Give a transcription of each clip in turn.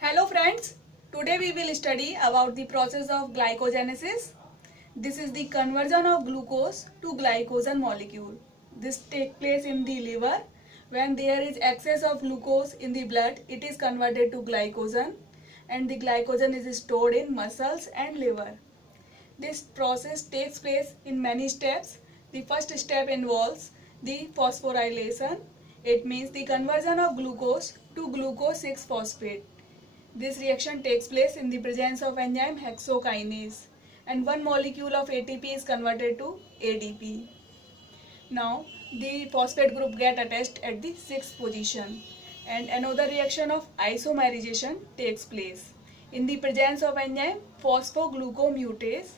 Hello friends, today we will study about the process of glycogenesis. This is the conversion of glucose to glycogen molecule. This takes place in the liver. When there is excess of glucose in the blood, it is converted to glycogen and the glycogen is stored in muscles and liver. This process takes place in many steps. The first step involves the phosphorylation. It means the conversion of glucose to glucose 6-phosphate. This reaction takes place in the presence of enzyme hexokinase and one molecule of ATP is converted to ADP. Now the phosphate group get attached at the 6th position and another reaction of isomerization takes place. In the presence of enzyme phosphoglucomutase,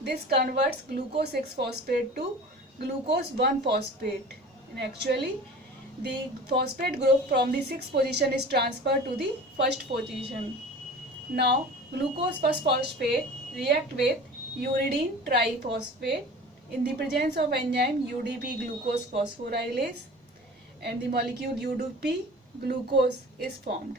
this converts glucose 6-phosphate to glucose 1-phosphate. And actually the phosphate group from the 6th position is transferred to the 1st position. Now glucose 1-phosphate react with uridine triphosphate in the presence of enzyme UDP glucose phosphorylase and the molecule UDP glucose is formed.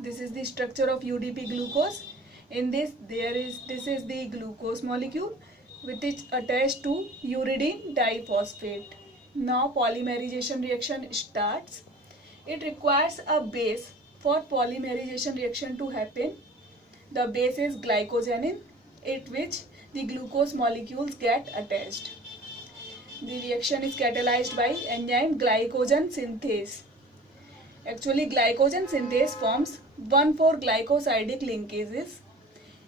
This is the structure of UDP glucose. In this this is the glucose molecule which is attached to uridine diphosphate. Now polymerization reaction starts. It requires a base for polymerization reaction to happen. The base is glycogenin, at which the glucose molecules get attached. The reaction is catalyzed by enzyme glycogen synthase. Actually glycogen synthase forms 1,4-glycosidic linkages.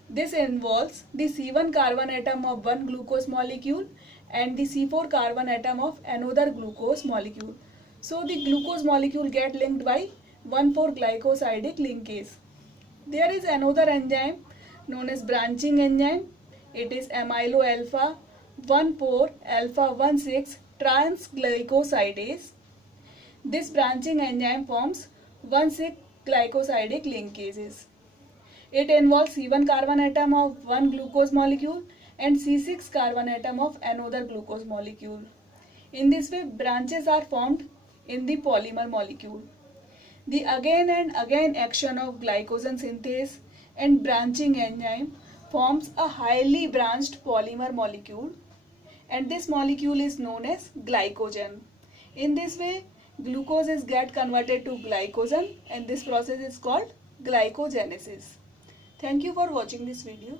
This involves the C1 carbon atom of one glucose molecule and the C4 carbon atom of another glucose molecule. So the glucose molecule get linked by 1,4-glycosidic linkase. There is another enzyme known as branching enzyme. It is amylo alpha 1,4 alpha 1,6 transglycosidase. This branching enzyme forms 1,6-glycosidic linkages. It involves C1 carbon atom of one glucose molecule and C6 carbon atom of another glucose molecule. In this way, branches are formed in the polymer molecule. The again and again action of glycogen synthase and branching enzyme forms a highly branched polymer molecule, and this molecule is known as glycogen. In this way, glucose is get converted to glycogen and this process is called glycogenesis. Thank you for watching this video.